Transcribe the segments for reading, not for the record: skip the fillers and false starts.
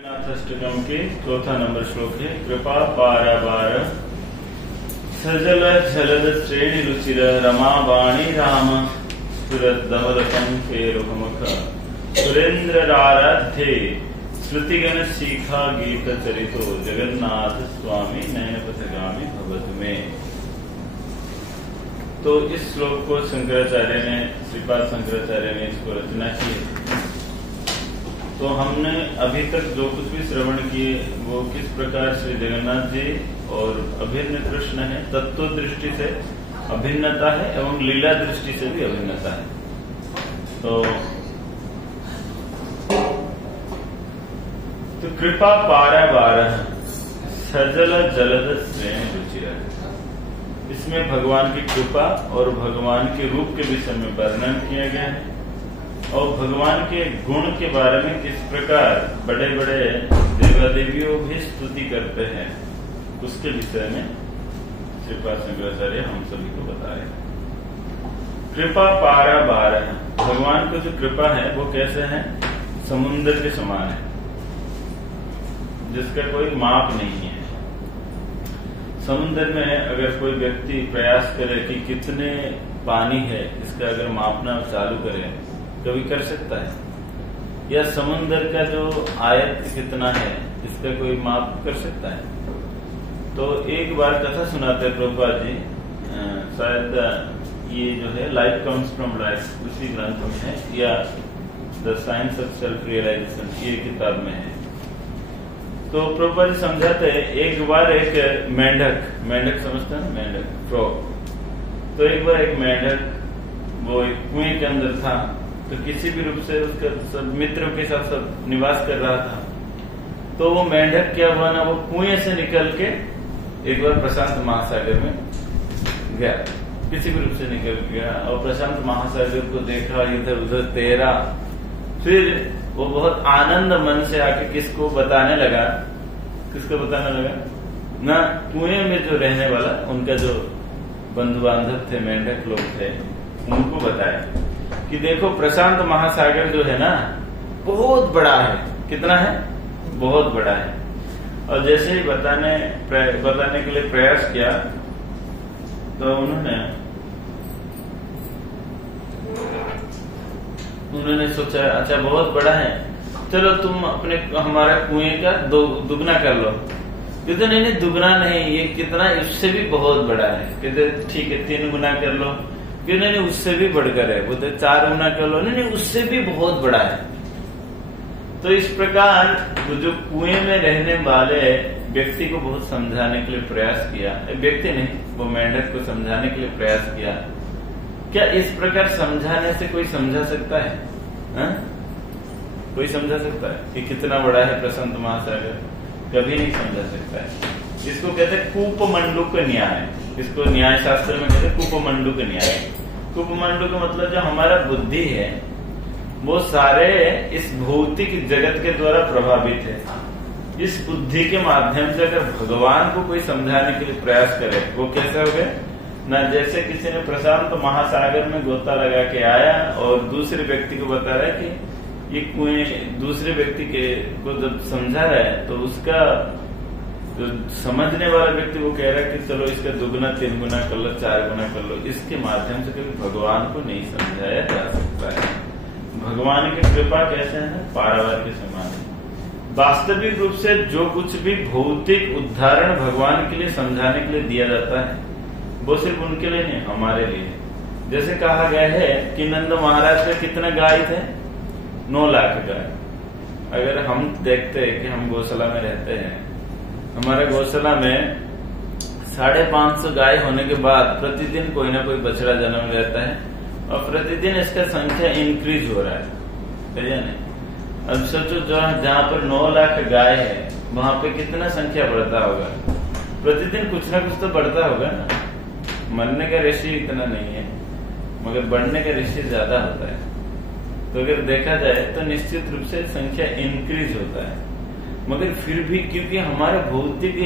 नाथाष्टकम के चौथा नंबर श्लोक है। कृपा पारावार सजल झलद श्रेणी रुचिर रमा वाणी राम सुरदमलकम फेरुखमुख सुरेंद्र राराध्ये श्रुतिगण शिखा गीत चरितो जगन्नाथ स्वामी नयन पथगामी भवत में। तो इस श्लोक को शंकराचार्य ने, श्रीपाद शंकराचार्य ने इसको रचना की है। तो हमने अभी तक जो कुछ भी श्रवण किए वो किस प्रकार श्री जगन्नाथ जी और अभिन्न कृष्ण है, तत्व दृष्टि से अभिन्नता है एवं लीला दृष्टि से भी अभिन्नता है। तो कृपा पारावार सजल जलद श्रेणी रुचिर, इसमें भगवान की कृपा और भगवान के रूप के विषय में वर्णन किया गया है और भगवान के गुण के बारे में किस प्रकार बड़े बड़े देवादेवियों भी स्तुति करते हैं उसके विषय में श्रीपाद शंकराचार्य हम सभी को बता रहे हैं। कृपा पारावार, भगवान को जो कृपा है वो कैसे है? समुद्र के समान है जिसका कोई माप नहीं है। समुद्र में अगर कोई व्यक्ति प्रयास करे कि कितने पानी है इसका अगर मापना चालू करे कभी कर सकता है? या समुद्र का जो आयत कितना है इसका कोई माप कर सकता है? तो एक बार कथा सुनाते हैं प्रभुपाद जी, शायद ये जो है लाइफ कम्स फ्रॉम लाइफ उसी ग्रंथ में है या the science of self realization ये किताब में है। तो प्रभुपाद जी समझाते हैं, एक बार एक मेंढक समझते हैं ना, मेंढक फ्रॉग। तो एक बार एक मेंढक वो एक कुएं के अंदर था, तो किसी भी रूप से उसका सब मित्रों के साथ सब निवास कर रहा था। तो वो मेंढक क्या हुआ ना, वो कुएं से निकल के एक बार प्रशांत महासागर में गया, किसी भी रूप से निकल गया और प्रशांत महासागर को देखा, इधर उधर तैरा। फिर वो बहुत आनंद मन से आके किसको बताने लगा ना, कुएं में जो रहने वाला उनका जो बंधु बांधव थे, मेंढक लोग थे, उनको बताया कि देखो प्रशांत महासागर जो है ना बहुत बड़ा है। कितना है? बहुत बड़ा है। और जैसे ही बताने के लिए प्रयास किया तो उन्होंने सोचा अच्छा बहुत बड़ा है, चलो तुम हमारा कुएं का दुगना कर लो। कहते नहीं दुगना नहीं, ये कितना, इससे भी बहुत बड़ा है। कहते ठीक है 3 गुना कर लो। नहीं उससे भी बढ़कर है। बोलते 4 गुना कर लो। नहीं उससे भी बहुत बड़ा है। तो इस प्रकार जो कुएं में रहने वाले व्यक्ति को बहुत समझाने के लिए प्रयास किया, व्यक्ति नहीं वो मेंढक को समझाने के लिए प्रयास किया। क्या इस प्रकार समझाने से कोई समझा सकता है? कोई समझा सकता है कि कितना बड़ा है प्रशांत महासागर? कभी नहीं समझा सकता है। इसको कहते हैं कूपमंडूक न्याय। इसको न्याय शास्त्र में कहते हैं कूपमंडूक न्याय। कूपमंडूक मतलब जो हमारा बुद्धि है वो सारे इस भौतिक जगत के द्वारा प्रभावित है। इस बुद्धि के माध्यम से अगर भगवान को कोई समझाने के लिए प्रयास करे वो कैसे हो गए ना, जैसे किसी ने प्रशांत महासागर में गोता लगा के आया और दूसरे व्यक्ति को बता रहा है कि ये कुएं, दूसरे व्यक्ति को जब समझा रहा है तो उसका जो समझने वाला व्यक्ति वो कह रहा है कि चलो इसका 2 गुना 3 गुना कर लो, 4 गुना कर लो। इसके माध्यम से कभी भगवान को नहीं समझाया जा सकता है। भगवान की कृपा कैसे है? पारावार के समान है। वास्तविक रूप से जो कुछ भी भौतिक उदाहरण भगवान के लिए समझाने के लिए दिया जाता है वो सिर्फ उनके लिए नहीं, हमारे लिए। जैसे कहा गया है कि नंद महाराज के कितने गाय थे? 9 लाख गाय। अगर हम देखते हैं कि हम गौशाला में रहते हैं, हमारे गौशाला में 550 गाय होने के बाद प्रतिदिन कोई ना कोई बछड़ा जन्म लेता है और प्रतिदिन इसका संख्या इंक्रीज हो रहा है या नहीं? अब सोचो जहाँ पर 9 लाख गाय है वहां पे कितना संख्या बढ़ता होगा? प्रतिदिन कुछ ना कुछ तो बढ़ता होगा ना। मरने का रेशियो इतना नहीं है मगर बढ़ने का रेशियो ज्यादा होता है। तो अगर देखा जाए तो निश्चित रूप से संख्या इंक्रीज होता है, मगर फिर भी क्योंकि हमारे भौतिक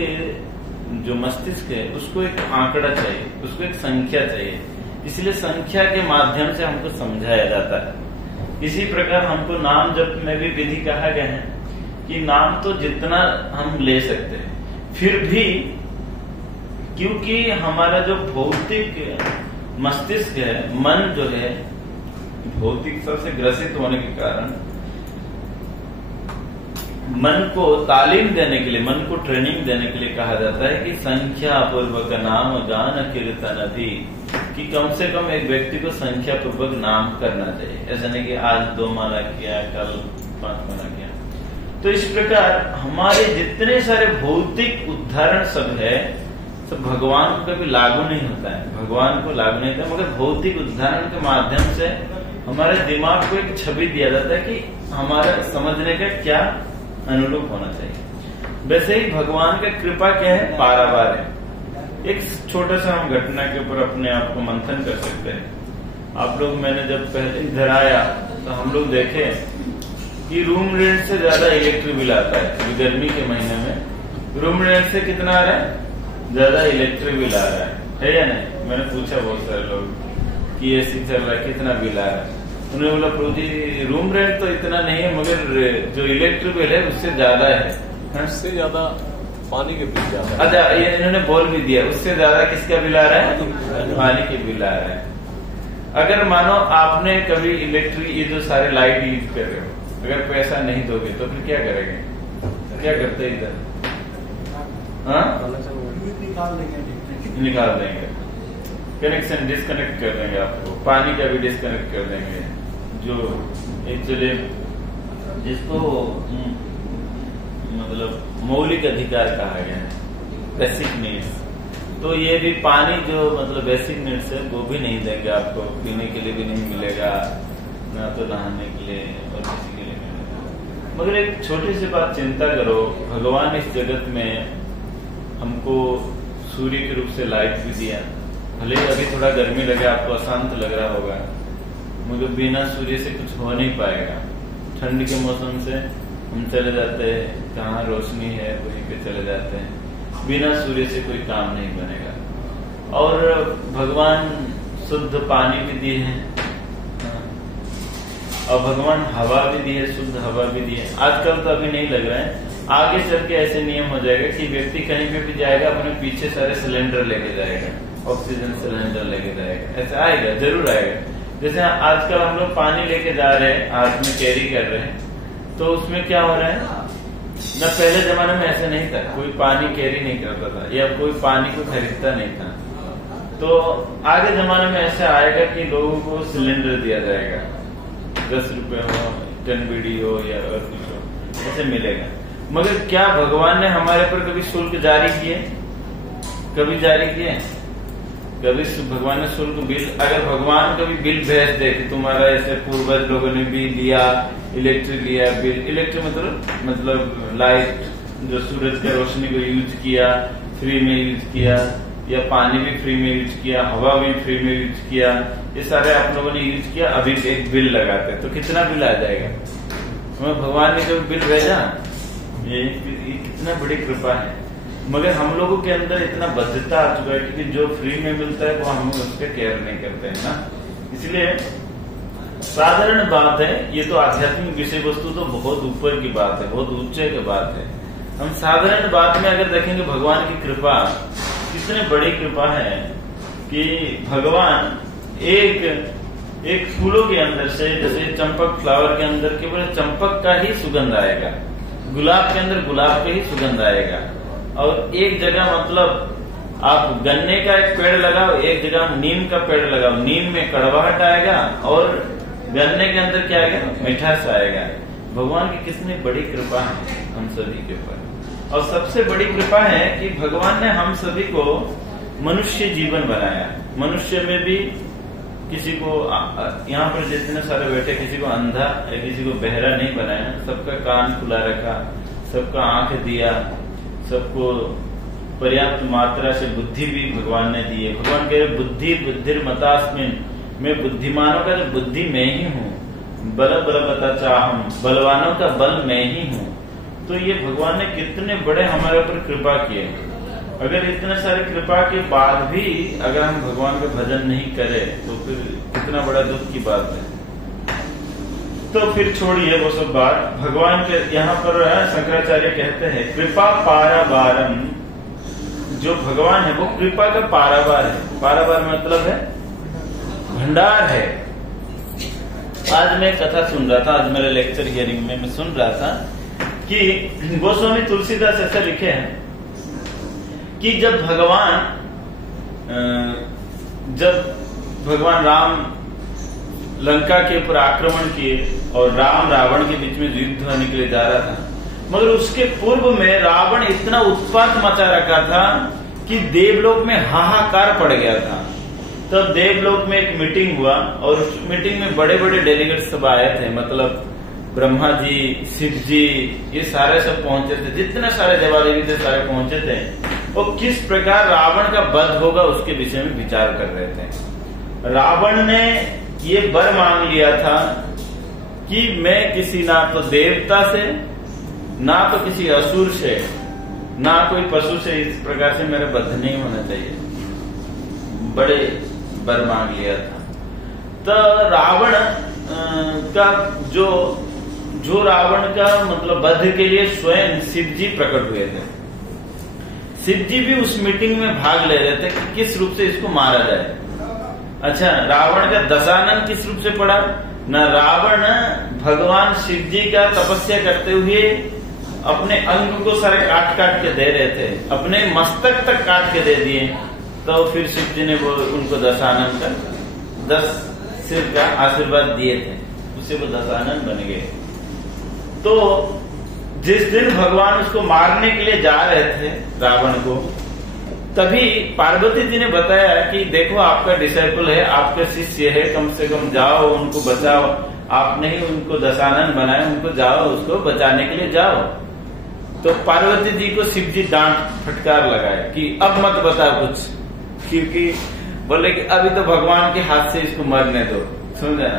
जो मस्तिष्क है उसको एक आंकड़ा चाहिए, उसको एक संख्या चाहिए, इसलिए संख्या के माध्यम से हमको समझाया जाता है। इसी प्रकार हमको नाम जप में भी विधि कहा गया है कि नाम तो जितना हम ले सकते हैं, फिर भी क्योंकि हमारा जो भौतिक मस्तिष्क है, मन जो है भौतिकता से ग्रसित होने के कारण मन को तालीम देने के लिए, मन को ट्रेनिंग देने के लिए कहा जाता है कि संख्या पूर्वक नाम गान कीर्तन भी, कि कम से कम एक व्यक्ति को संख्या पूर्वक नाम करना चाहिए। ऐसा नहीं कि आज 2 माला किया, कल 5 माला किया। तो इस प्रकार हमारे जितने सारे भौतिक उदाहरण सब है, सब भगवान को कभी लागू नहीं होता है, भगवान को लागू नहीं होता, मगर भौतिक उदाहरण के माध्यम से हमारे दिमाग को एक छवि दिया जाता है कि हमारा समझने का क्या अनुरूप होना चाहिए। वैसे ही भगवान का कृपा क्या है, पारावार है। एक छोटा सा हम घटना के ऊपर अपने आप को मंथन कर सकते हैं। आप लोग, मैंने जब पहले इधर आया तो हम लोग देखे कि रूम रेंट से ज्यादा इलेक्ट्रिक बिल आता है। गर्मी के महीने में रूम रेंट से कितना आ रहा है, ज्यादा इलेक्ट्रिक बिल आ रहा है या नहीं? मैंने पूछा बहुत सारे लोग कि एसी चल रहा है, कितना बिल आ रहा है? उन्होंने बोला प्रभु जी रूम रेंट तो इतना नहीं है, मगर जो इलेक्ट्रिक बिल है उससे ज्यादा है। उससे ज्यादा पानी के बिल ज्यादा। अच्छा, ये इन्होंने बोल भी दिया, उससे ज्यादा किसका बिल आ रहा है? पानी के बिल आ रहा है। अगर मानो आपने कभी इलेक्ट्रिक ये जो सारे लाइट यूज कर रहे हो, अगर पैसा नहीं दोगे तो फिर क्या करेंगे? क्या करते इधर? हाँ, निकाल देंगे, कनेक्शन डिस्कनेक्ट कर देंगे, आपको पानी का भी डिस्कनेक्ट कर देंगे। जो एक्चुअली जिसको मतलब मौलिक अधिकार कहा गया है, बेसिक नीड्स, तो ये भी पानी जो मतलब बेसिक नीड्स है वो भी नहीं देंगे आपको, पीने के लिए भी नहीं मिलेगा, ना तो नहाने के लिए और किसी के लिए मिलेगा। मगर एक छोटी सी बात चिंता करो, भगवान इस जगत में हमको सूर्य के रूप से लाइट भी दिया। भले अभी थोड़ा गर्मी लगे, आपको अशांत लग रहा होगा, मगर बिना सूर्य से कुछ हो नहीं पाएगा। ठंड के मौसम से हम चले जाते हैं, जहाँ रोशनी है वहीं पे चले जाते हैं, बिना सूर्य से कोई काम नहीं बनेगा। और भगवान शुद्ध पानी भी दिए हैं, और भगवान हवा भी दी है, शुद्ध हवा भी दी है। आजकल तो अभी नहीं लग रहा है, आगे चल के ऐसे नियम हो जाएगा कि व्यक्ति कहीं पे भी जाएगा अपने पीछे सारे सिलेंडर लेके जाएगा, ऑक्सीजन सिलेंडर लेके जाएगा। ऐसा आएगा, जरूर आएगा। जैसे आजकल हम लोग पानी लेके जा रहे हैं, हाथ में कैरी कर रहे हैं, तो उसमें क्या हो रहा है ना, पहले जमाने में ऐसे नहीं था, कोई पानी कैरी नहीं करता था या कोई पानी को खरीदता नहीं था। तो आगे जमाने में ऐसा आएगा कि लोगों को सिलेंडर दिया जाएगा, 10 रुपए हो, 10 बीडी हो या अगर कुछ हो, ऐसे मिलेगा। मगर क्या भगवान ने हमारे पर कभी शुल्क जारी किए? कभी जारी किए? कभी भगवान ने शुल्क बिल, अगर भगवान कभी बिल भेज दे कि तुम्हारा ऐसे पूर्वज लोगों ने भी लिया, इलेक्ट्रिक लिया बिल, इलेक्ट्रिक मतलब लाइट, जो सूरज की रोशनी को यूज किया, फ्री में यूज किया, या पानी भी फ्री में यूज किया, हवा भी फ्री में यूज किया, ये सारे आप लोगों ने यूज किया, अभी एक बिल लगाते तो कितना बिल आ जाएगा? हमें भगवान ने कभी बिल भेजा? ये कितना बड़ी कृपा है। मगर हम लोगों के अंदर इतना बद्धता आ चुका है कि जो फ्री में मिलता है वो हम उसका केयर नहीं करते हैं ना। इसलिए साधारण बात है, ये तो आध्यात्मिक विषय वस्तु तो बहुत ऊपर की बात है, बहुत ऊंचे की बात है। हम साधारण बात में अगर देखेंगे भगवान की कृपा कितनी बड़ी कृपा है कि भगवान एक फूलों के अंदर से, जैसे चंपक फ्लावर के अंदर केवल चंपक का ही सुगंध आएगा, गुलाब के अंदर गुलाब का ही सुगंध आएगा। और एक जगह मतलब आप गन्ने का एक पेड़ लगाओ, एक जगह नीम का पेड़ लगाओ, नीम में कड़वाहट आएगा और गन्ने के अंदर क्या आएगा? मिठास आएगा। भगवान की कितनी बड़ी कृपा है हम सभी के ऊपर। और सबसे बड़ी कृपा है कि भगवान ने हम सभी को मनुष्य जीवन बनाया। मनुष्य में भी किसी को, यहाँ पर जितने सारे बैठे, किसी को अंधा या किसी को बहरा नहीं बनाया, सबका कान खुला रखा, सबका आंख दिया, सबको पर्याप्त मात्रा से बुद्धि भी भगवान ने दी है। भगवान कह रहे बुद्धि बुद्धिर्मतास्मिन्, मैं बुद्धिमानों का जो बुद्धि मैं ही हूँ, बल बलवता चाहम, बलवानों का बल मैं ही हूँ। तो ये भगवान ने कितने बड़े हमारे ऊपर कृपा किए। अगर इतने सारे कृपा के बाद भी अगर हम भगवान का भजन नहीं करें तो फिर कितना बड़ा दुख की बात है। तो फिर छोड़िए वो सब बात। भगवान के यहाँ पर शंकराचार्य कहते हैं कृपा पारावारम, जो भगवान है वो कृपा का पारावार है। पारावार मतलब है भंडार है। आज मैं कथा सुन रहा था, आज मेरे लेक्चर हियरिंग में मैं सुन रहा था कि गोस्वामी तुलसीदास ऐसा लिखे हैं कि जब भगवान राम लंका के ऊपर आक्रमण किए और राम रावण के बीच में युद्ध होने के लिए जा रहा था, मगर उसके पूर्व में रावण इतना उत्पात मचा रखा था कि देवलोक में हाहाकार पड़ गया था। तब देवलोक में एक मीटिंग हुआ और उस मीटिंग में बड़े बड़े डेलीगेट सब आए थे, मतलब ब्रह्मा जी, शिव जी, ये सारे सब पहुंचे थे, जितने सारे देवादेवी थे सारे पहुंचे थे। और किस प्रकार रावण का वध होगा उसके विषय में विचार कर रहे थे। रावण ने ये वर मांग लिया था कि मैं किसी ना तो देवता से, ना तो किसी असुर से, ना कोई पशु से इस प्रकार से मेरा वध नहीं होना चाहिए। बड़े वर मांग लिया था। तो रावण का जो रावण का मतलब वध के लिए स्वयं शिव जी प्रकट हुए थे। शिव जी भी उस मीटिंग में भाग ले रहे थे कि किस रूप से इसको मारा जाए। अच्छा, रावण का दशानन किस रूप से पड़ा न? रावण भगवान शिव जी का तपस्या करते हुए अपने अंग को सारे काट काट के दे रहे थे, अपने मस्तक तक काट के दे दिए। तो फिर शिव जी ने वो उनको दशानन का 10 सिर का आशीर्वाद दिए थे, उससे वो दशानन बन गए। तो जिस दिन भगवान उसको मारने के लिए जा रहे थे रावण को, तभी पार्वती जी ने बताया कि देखो आपका डिसाइपल है, आपका शिष्य है, कम से कम जाओ उनको बचाओ। आपने ही उनको दशानन बनाया, उनको जाओ उसको बचाने के लिए जाओ। तो पार्वती जी को शिव जी डांट फटकार लगाए कि अब मत बताओ कुछ, क्योंकि बोले कि अभी तो भगवान के हाथ से इसको मरने दो। समझे ना?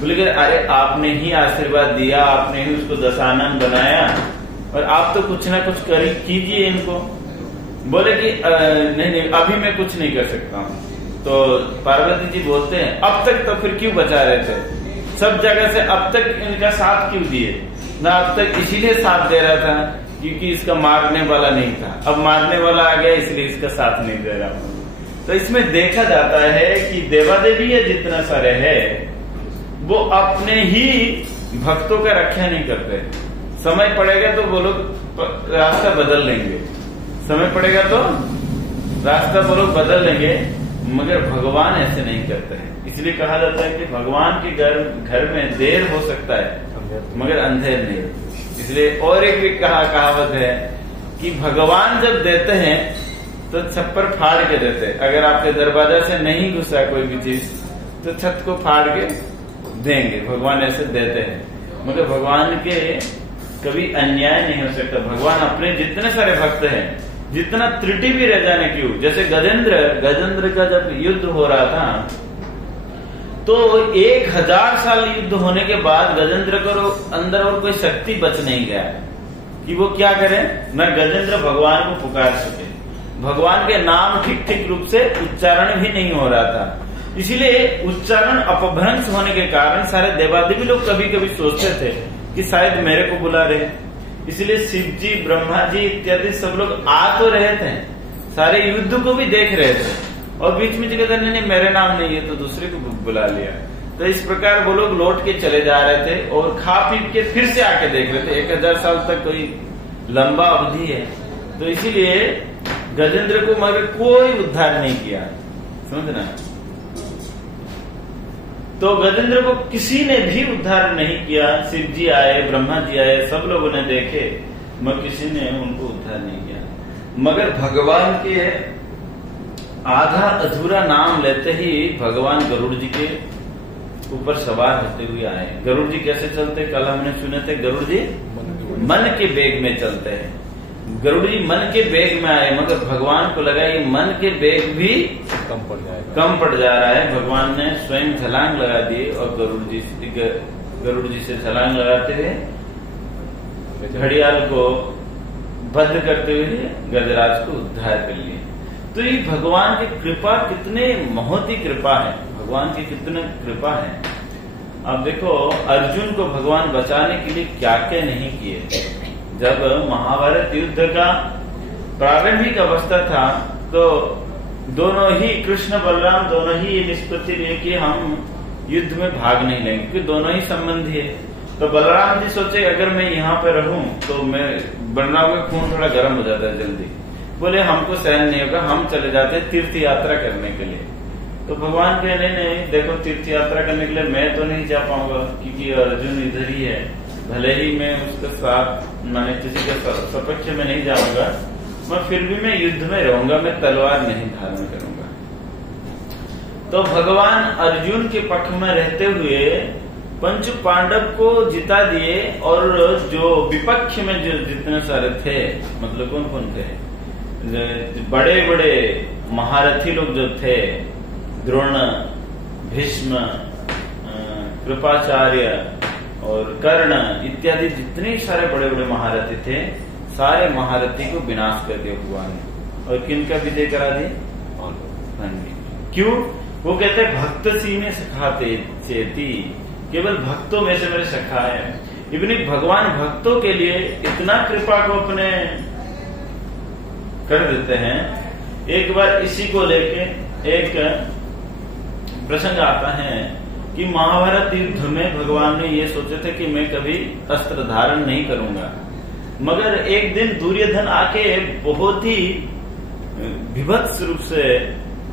बोले कि अरे आपने ही आशीर्वाद दिया, आपने ही उसको दशानन बनाया और आप तो कुछ ना कुछ कीजिए इनको। बोले कि नहीं अभी मैं कुछ नहीं कर सकता हूँ। तो पार्वती जी बोलते हैं अब तक तो फिर क्यों बचा रहे थे, सब जगह से अब तक इनका साथ क्यों दिए ना? अब तक इसीलिए साथ दे रहा था क्योंकि इसका मारने वाला नहीं था, अब मारने वाला आ गया इसलिए इसका साथ नहीं दे रहा। तो इसमें देखा जाता है कि देवादेवी जितना सारे है वो अपने ही भक्तों का रक्षा नहीं करते। समय पड़ेगा तो वो लोग रास्ता बदल लेंगे, समय पड़ेगा तो रास्ता वो लोग बदल लेंगे, मगर भगवान ऐसे नहीं करते हैं। इसलिए कहा जाता है कि भगवान के घर में देर हो सकता है मगर अंधेर नहीं। इसलिए और एक भी कहावत है कि भगवान जब देते हैं तो छप्पर फाड़ के देते हैं। अगर आपके दरवाजा से नहीं घुसा कोई भी चीज तो छत को फाड़ के देंगे, भगवान ऐसे देते हैं। मगर भगवान के कभी अन्याय नहीं हो सकता। भगवान अपने जितने सारे भक्त हैं, जितना त्रुटि भी रह जाने क्यों, जैसे गजेंद्र का जब युद्ध हो रहा था तो 1000 साल युद्ध होने के बाद गजेंद्र को अंदर और कोई शक्ति बच नहीं गया कि वो क्या करे, न गजेंद्र भगवान को पुकार सके। भगवान के नाम ठीक रूप से उच्चारण भी नहीं हो रहा था। इसीलिए उच्चारण अपभ्रंश होने के कारण सारे देवादेवी लोग कभी कभी सोचते थे कि शायद मेरे को बुला रहे। इसलिए शिव जी, ब्रह्मा जी इत्यादि सब लोग आ तो रहे थे, सारे युद्ध को भी देख रहे थे और बीच में जगह नहीं मेरे नाम नहीं है तो दूसरे को बुला लिया। तो इस प्रकार वो लोग लौट के चले जा रहे थे और खा पी के फिर से आके देख रहे थे। 1000 साल तक कोई लंबा अवधि है, तो इसीलिए गजेंद्र को मगर कोई उद्धार नहीं किया। समझना? तो गजेंद्र को किसी ने भी उद्धार नहीं किया। शिव जी आए, ब्रह्मा जी आए, सब लोगों ने देखे मगर किसी ने उनको उद्धार नहीं किया। मगर भगवान के आधा अधूरा नाम लेते ही भगवान गरुड़ जी के ऊपर सवार होते हुए आए। गरुड़ जी कैसे चलते? कल हमने सुने थे गरुड़ जी मन के वेग में चलते हैं। गरुड़ जी मन के वेग में आए मगर भगवान को लगा ये मन के वेग भी कम पड़ जा रहा है। भगवान ने स्वयं छलांग लगा दी और गरुड़ जी से छलांग लगाते हुए घड़ियाल को बंद करते हुए गजराज को उद्धार कर लिए। तो ये भगवान की कृपा कितने महती कृपा है, भगवान की कितने कृपा है। अब देखो अर्जुन को भगवान बचाने के लिए क्या क्या नहीं किए। जब महाभारत युद्ध का प्रारंभिक अवस्था था तो दोनों ही कृष्ण बलराम दोनों ही ये निष्पत्ति लिए कि हम युद्ध में भाग नहीं लेंगे, क्योंकि दोनों ही संबंधी है। तो बलराम जी सोचे अगर मैं यहाँ पे रहूं तो मैं बलराम का खून थोड़ा गर्म हो जाता है जल्दी, बोले हमको सहन नहीं होगा, हम चले जाते तीर्थ यात्रा करने के लिए। तो भगवान कहे नहीं देखो तीर्थ यात्रा करने के लिए मैं तो नहीं जा पाऊंगा, क्योंकि अर्जुन इधर ही है, भले ही मैं उसके साथ मैंने किसी के सपक्ष में नहीं जाऊंगा, मैं फिर भी मैं युद्ध में रहूंगा, मैं तलवार नहीं धारण करूंगा। तो भगवान अर्जुन के पक्ष में रहते हुए पंच पांडव को जिता दिए, और जो विपक्ष में जो जितने सारे थे, मतलब कौन कौन थे, बड़े बड़े महारथी लोग जो थे, द्रोण, भीष्म, कृपाचार्य और कर्ण इत्यादि जितने सारे बड़े बड़े महारथी थे, सारे महारथी को विनाश कर दिया भगवान ने। और किनका विजय करा दी? क्यों? वो कहते भक्त सी में सखाते चेती, केवल भक्तों में से मेरे सखा है। इतनी भगवान भक्तों के लिए इतना कृपा को अपने कर देते हैं। एक बार इसी को लेके एक प्रसंग आता है कि महाभारत युद्ध में भगवान ने ये सोचे थे कि मैं कभी अस्त्र धारण नहीं करूंगा, मगर एक दिन दुर्योधन आके बहुत ही विभत्स रूप से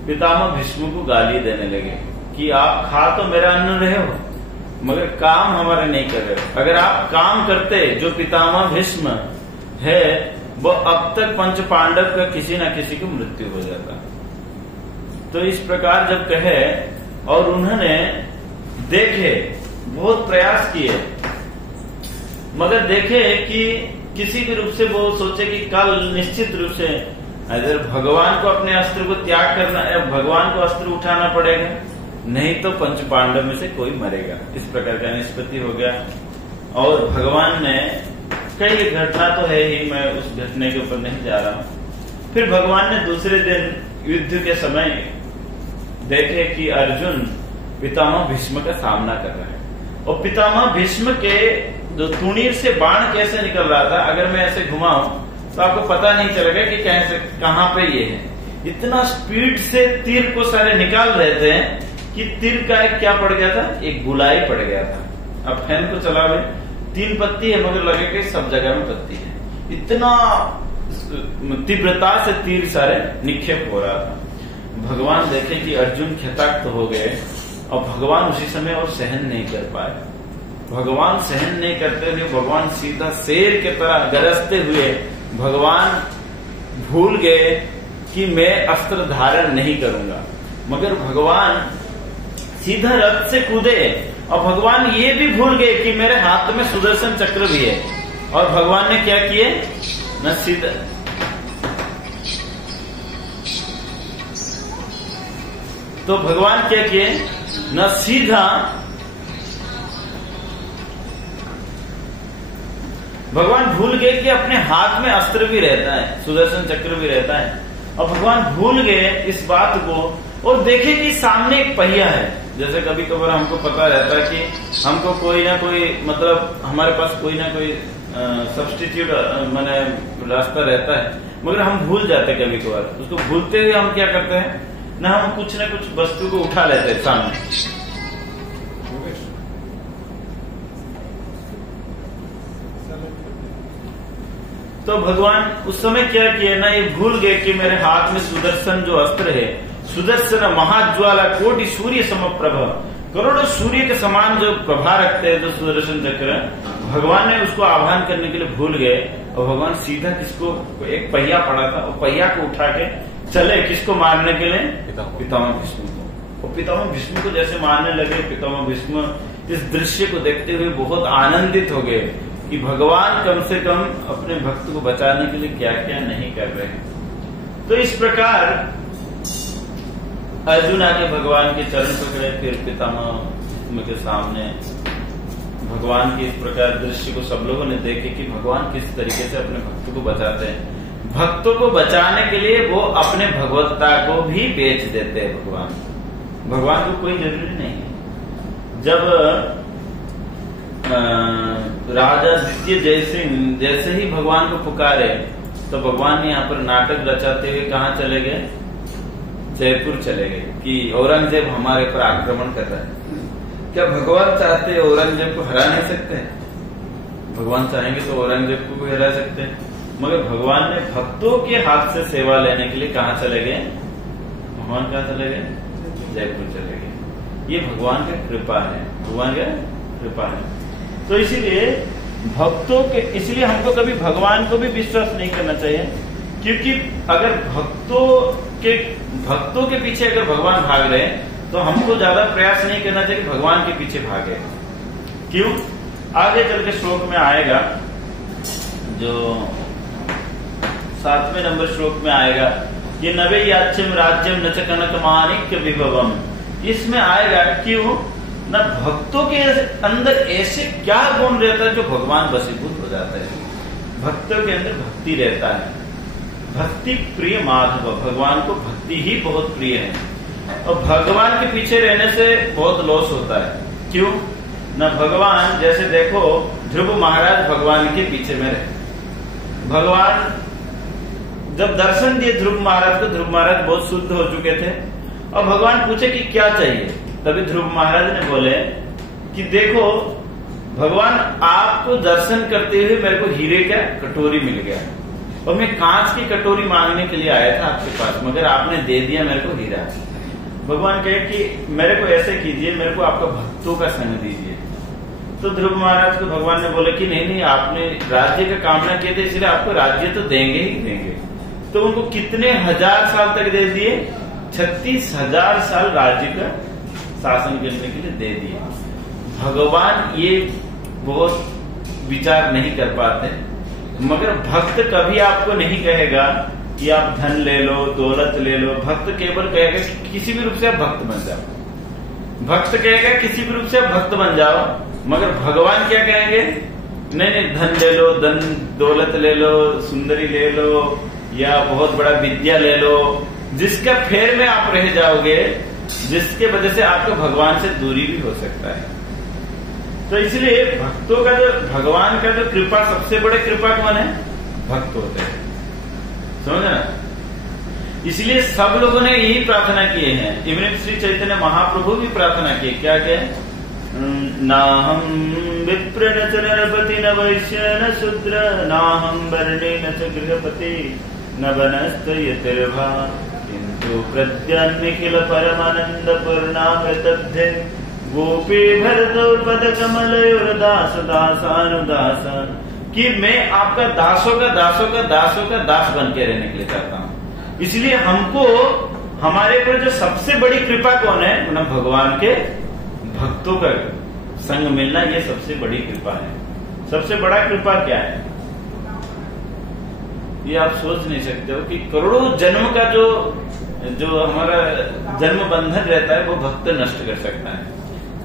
पितामह भीष्म को गाली देने लगे कि आप खा तो मेरा अन्न रहे हो, मगर काम हमारे नहीं कर रहे हो। अगर आप काम करते जो पितामह भीष्म है, वो अब तक पंच पांडव का किसी न किसी की मृत्यु हो जाता। तो इस प्रकार जब कहे, और उन्होंने देखे, बहुत प्रयास किए, मगर देखे कि किसी भी रूप से वो सोचे कि कल निश्चित रूप से अगर भगवान को अपने अस्त्र को त्याग करना है, भगवान को अस्त्र उठाना पड़ेगा, नहीं तो पंच पांडव में से कोई मरेगा। इस प्रकार का निष्पत्ति हो गया। और भगवान ने कई घटना तो है ही, मैं उस घटने के ऊपर नहीं जा रहा हूं। फिर भगवान ने दूसरे दिन युद्ध के समय देखे कि अर्जुन पितामह भीष्म का सामना कर रहा है, और पितामह भीष्म के जो तुणीर से बाण कैसे निकल रहा था, अगर मैं ऐसे घुमाऊं तो आपको पता नहीं चलेगा कि कैसे कहाँ पे ये है। इतना स्पीड से तीर को सारे निकाल रहे थे कि तीर का एक क्या पड़ गया था, एक गुलाई पड़ गया था। अब फैन को चला हुए 3 पत्ती है, मगर लगे कि सब जगह में पत्ती है। इतना तीव्रता से तीर सारे निक्षेप हो रहा था। भगवान देखे कि अर्जुन क्षताक्त हो गए, और भगवान उसी समय और सहन नहीं कर पाए। भगवान सहन नहीं करते हुए भगवान सीधा शेर के तरह गरजते हुए भगवान भूल गए कि मैं अस्त्र धारण नहीं करूंगा, मगर भगवान सीधा रथ से कूदे, और भगवान ये भी भूल गए कि मेरे हाथ में सुदर्शन चक्र भी है। और भगवान ने क्या किए, न सीधा तो भगवान क्या किए, न सीधा भगवान भूल गए कि अपने हाथ में अस्त्र भी रहता है, सुदर्शन चक्र भी रहता है, और भगवान भूल गए इस बात को, और देखे कि सामने एक पहिया है। जैसे कभी कभार हमको पता रहता है कि हमको कोई ना कोई, मतलब हमारे पास कोई ना कोई सब्स्टिट्यूट माने रास्ता रहता है, मगर हम भूल जाते कभी कभार। उसको भूलते हुए हम क्या करते हैं ना, हम कुछ ना कुछ वस्तु को उठा लेते हैं सामने। तो भगवान उस समय क्या किए ना, ये भूल गए कि मेरे हाथ में सुदर्शन जो अस्त्र है, सुदर्शन महाज्वाला कोटि सूर्य समप्रभ, करोड़ों सूर्य के समान जो प्रभा रखते हैं जो सुदर्शन चक्र, भगवान ने उसको आह्वान करने के लिए भूल गए। और भगवान सीधा किसको, एक पहिया पड़ा था, और पहिया को उठा के चले किसको मारने के लिए, पितामह भीष्म को। और पितामह भीष्म को जैसे मारने लगे, पितामह भीष्म इस दृश्य को देखते हुए बहुत आनंदित हो गए कि भगवान कम से कम अपने भक्त को बचाने के लिए क्या क्या नहीं कर रहे हैं। तो इस प्रकार अर्जुन आके भगवान के चरण पकड़े, फिर पितामह के सामने भगवान के इस प्रकार दृश्य को सब लोगों ने देखे कि भगवान किस तरीके से अपने भक्त को बचाते हैं। भक्तों को बचाने के लिए वो अपने भगवत्ता को भी बेच देते हैं। भगवान को कोई जरूरी नहीं है। जब राजा द्वितीय जयसिंह जैसे ही भगवान को पुकारे तो भगवान यहाँ पर नाटक रचाते हुए कहाँ चले गए? जयपुर चले गए कि औरंगजेब हमारे पर आक्रमण कर रहा है। क्या भगवान चाहते औरंगजेब को हरा नहीं सकते? भगवान चाहेंगे तो औरंगजेब को भी हरा सकते हैं, मगर भगवान ने भक्तों के हाथ से सेवा लेने के लिए कहाँ चले गए? भगवान कहाँ चले गए? जयपुर चले गए। ये भगवान की कृपा है, भगवान की कृपा है। तो इसीलिए भक्तों के, इसलिए हमको कभी भगवान को भी विश्वास नहीं करना चाहिए, क्योंकि अगर भक्तों के पीछे अगर भगवान भाग रहे हैं तो हमको ज्यादा प्रयास नहीं करना चाहिए कि भगवान के पीछे भागे। क्यों? आगे चल के श्लोक में आएगा, जो 7वें नंबर श्लोक में आएगा कि नवे याच्यम राज्यम न च कनक माणिक्य विभवम। इसमें आएगा क्यों ना भक्तों के अंदर ऐसे क्या गुण रहता है जो भगवान वशीभूत हो जाता है। भक्तों के अंदर भक्ति रहता है, भक्ति प्रिय माधव, भगवान को भक्ति ही बहुत प्रिय है। और भगवान के पीछे रहने से बहुत लॉस होता है। क्यों ना? भगवान जैसे देखो, ध्रुव महाराज भगवान के पीछे में रहे। भगवान जब दर्शन दिए ध्रुव महाराज को, ध्रुव महाराज बहुत शुद्ध हो चुके थे और भगवान पूछे कि क्या चाहिए, तभी ध्रुव महाराज ने बोले कि देखो भगवान आपको दर्शन करते हुए मेरे को हीरे का कटोरी मिल गया और मैं कांच की कटोरी मांगने के लिए आया था आपके पास, मगर आपने दे दिया मेरे को हीरा। भगवान कहे कि मेरे को ऐसे कीजिए, मेरे को आपका भक्तों का संग दीजिए। तो ध्रुव महाराज को भगवान ने बोला कि नहीं, आपने राज्य का कामना किए थे इसलिए आपको राज्य तो देंगे ही देंगे। तो उनको कितने हजार साल तक दे दिए? 36,000 साल राज्य का शासन करने के लिए दे दिए। भगवान ये बहुत विचार नहीं कर पाते, मगर भक्त कभी आपको नहीं कहेगा कि आप धन ले लो, दौलत ले लो। भक्त केवल कहेगा कि किसी भी रूप से आप भक्त बन जाओ। भक्त कहेगा किसी भी रूप से आप भक्त बन जाओ, मगर भगवान क्या कहेंगे? नहीं, धन ले लो, धन दौलत ले लो, सुंदरी ले लो, या बहुत बड़ा विद्या ले लो, जिसका फेर में आप रह जाओगे, जिसके वजह से आपको भगवान से दूरी भी हो सकता है। तो इसलिए भक्तों का जो, भगवान का जो कृपा, सबसे बड़े कृपा कौन है? भक्त होते हैं, समझे ना? इसलिए सब लोगों ने यही प्रार्थना किए हैं। इवन श्री चैतन्य महाप्रभु भी प्रार्थना किए, क्या कहे? नाहम विप्र न च नरपति न वैश्य न शूद्र, नाहम वर्णे न च गृहपति न वनस्त यतिर्भा, किंतु प्रद्यन्निखिल परमानंद पूर्णामृतब्धे, गोपी भरतोपद कमल दास दासानुदास। कि मैं आपका दासों का दास बन के रहने के लिए चाहता हूँ। इसलिए हमको, हमारे पर जो सबसे बड़ी कृपा कौन है? ना भगवान के भक्तों का संग मिलना, ये सबसे बड़ी कृपा है। सबसे बड़ा कृपा क्या है? ये आप सोच नहीं सकते हो कि करोड़ों जन्म का जो हमारा जन्म बंधन रहता है वो भक्त नष्ट कर सकता है।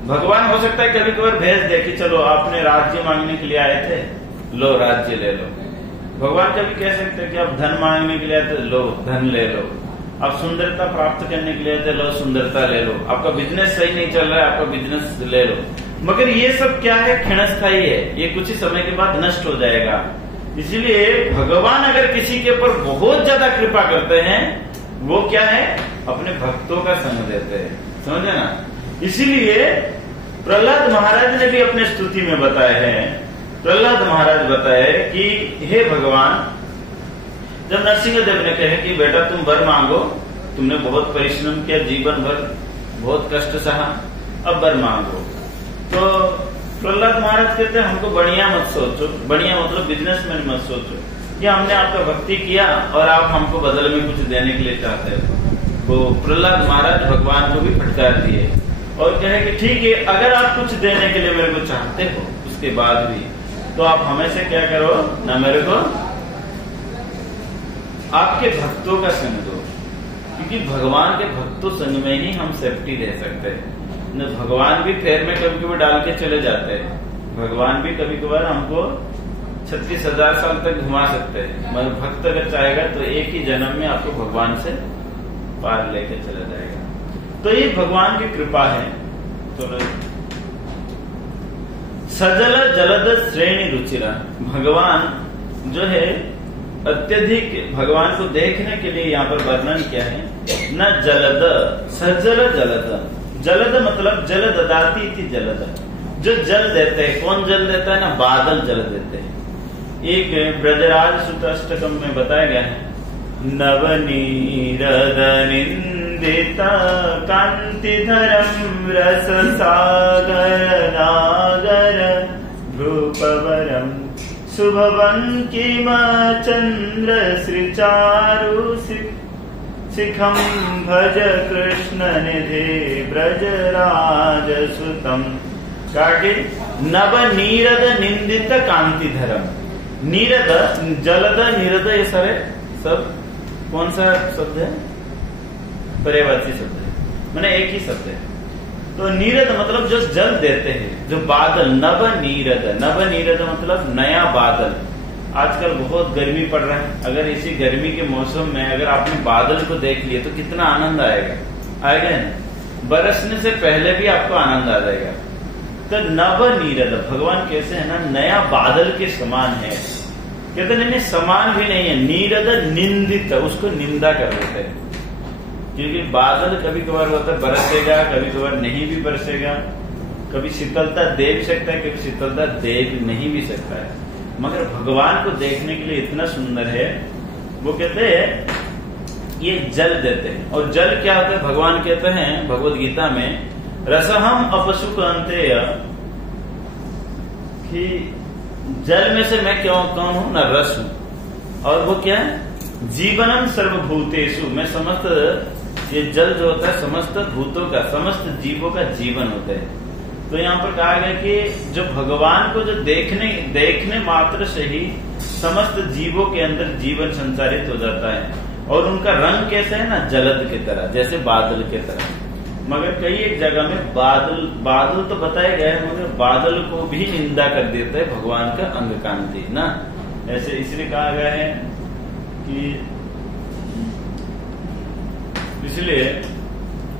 भगवान हो सकता है कभी कभार भेज दे कि चलो आपने राज्य मांगने के लिए आए थे, लो राज्य ले लो। भगवान कभी कह सकते हैं कि आप धन मांगने के लिए आए थे, लो धन ले लो। आप सुंदरता प्राप्त करने के लिए आए थे, लो सुंदरता ले लो। आपका बिजनेस सही नहीं चल रहा है, आपका बिजनेस ले लो। मगर ये सब क्या है? क्षणस्थायी है, ये कुछ ही समय के बाद नष्ट हो जाएगा। इसलिए भगवान अगर किसी के ऊपर बहुत ज्यादा कृपा करते हैं, वो क्या है? अपने भक्तों का संग देते हैं, समझे ना? इसीलिए प्रहलाद महाराज ने भी अपने स्तुति में बताए हैं, प्रहलाद महाराज बताए कि हे भगवान, जब नरसिंह देव ने कहे कि बेटा तुम वर मांगो, तुमने बहुत परिश्रम किया जीवन भर, बहुत कष्ट सहा, अब वर मांगो। तो प्रहलाद महाराज कहते हैं हमको बढ़िया मत सोचो, बढ़िया मतलब बिजनेसमैन मत सोचो कि हमने आपका भक्ति किया और आप हमको बदले में कुछ देने के लिए चाहते हो। वो प्रहलाद महाराज भगवान को भी फटकार दिए और कहे कि ठीक है, अगर आप कुछ देने के लिए मेरे को चाहते हो उसके बाद भी, तो आप हमें से क्या करो ना, मेरे को आपके भक्तों का संग दो, क्योंकि भगवान के भक्तों संग में ही हम सेफ्टी दे सकते हैं। न भगवान भी पैर में कभी कभी डाल के चले जाते हैं, भगवान भी कभी कभार हमको 36,000 साल तक घुमा सकते हैं, मगर भक्त अगर चाहेगा तो एक ही जन्म में आपको भगवान से पार लेके चला जाएगा। तो ये भगवान की कृपा है। तो सजल जलद श्रेणी रुचिरा, भगवान जो है अत्यधिक भगवान को देखने के लिए यहाँ पर वर्णन क्या है, न जलद सजल जलद, जलद मतलब जल ददाती थी जलद, जो जल देते हैं। कौन जल देता है ना, बादल जल देते हैं। एक ब्रजराज सुत अष्टकम में बताया गया है, नवनीरद निंदिता कांतिधरम रस सागर नागर भ्रूपवरम शुभवंकिम चंद्र श्रीचारु शिखम भज कृष्ण निधे ब्रजराज सुतम। काटे नव नीरद निंदित कांतिधरम, नीरद जलद नीरद ये सारे सब कौन सा शब्द है, पर्यायवाची शब्द है, मैंने एक ही शब्द है। तो नीरद मतलब जो जल देते हैं, जो बादल, नव नीरद, नव नीरद मतलब नया बादल। आजकल बहुत गर्मी पड़ रहा है, अगर इसी गर्मी के मौसम में अगर आपने बादल को देख लिया तो कितना आनंद आएगा, आएगा ना, बरसने से पहले भी आपको आनंद आ जाएगा। तो नव नीरद, भगवान कैसे है ना, नया बादल के समान है। कहते नहीं समान भी नहीं है, नीरद निंदित, उसको निंदा कर देते हैं, क्योंकि बादल कभी कभार होता है बरसेगा, कभी कभार नहीं भी बरसेगा, कभी शीतलता दे भी सकता है, कभी शीतलता दे नहीं भी सकता है, मगर भगवान को देखने के लिए इतना सुंदर है। वो कहते हैं ये जल देते हैं। और जल क्या होता है, भगवान कहते हैं भगवत गीता में, रसहम अपसुक अंतेय, कि जल में से मैं कौन हूं ना, रस हूं। और वो क्या है, जीवनम सर्वभूतेषु, मैं समस्त, ये जल जो होता है समस्त भूतों का, समस्त जीवों का जीवन होता है। तो यहाँ पर कहा गया कि जो भगवान को जो देखने मात्र से ही समस्त जीवों के अंदर जीवन संचारित हो जाता है। और उनका रंग कैसे है ना, जलद की तरह, जैसे बादल की तरह। मगर कई एक जगह में बादल तो बताया गया है, मगर बादल को भी निंदा कर देता है भगवान का अंग कांति ना। ऐसे इसलिए कहा गया है कि, इसलिए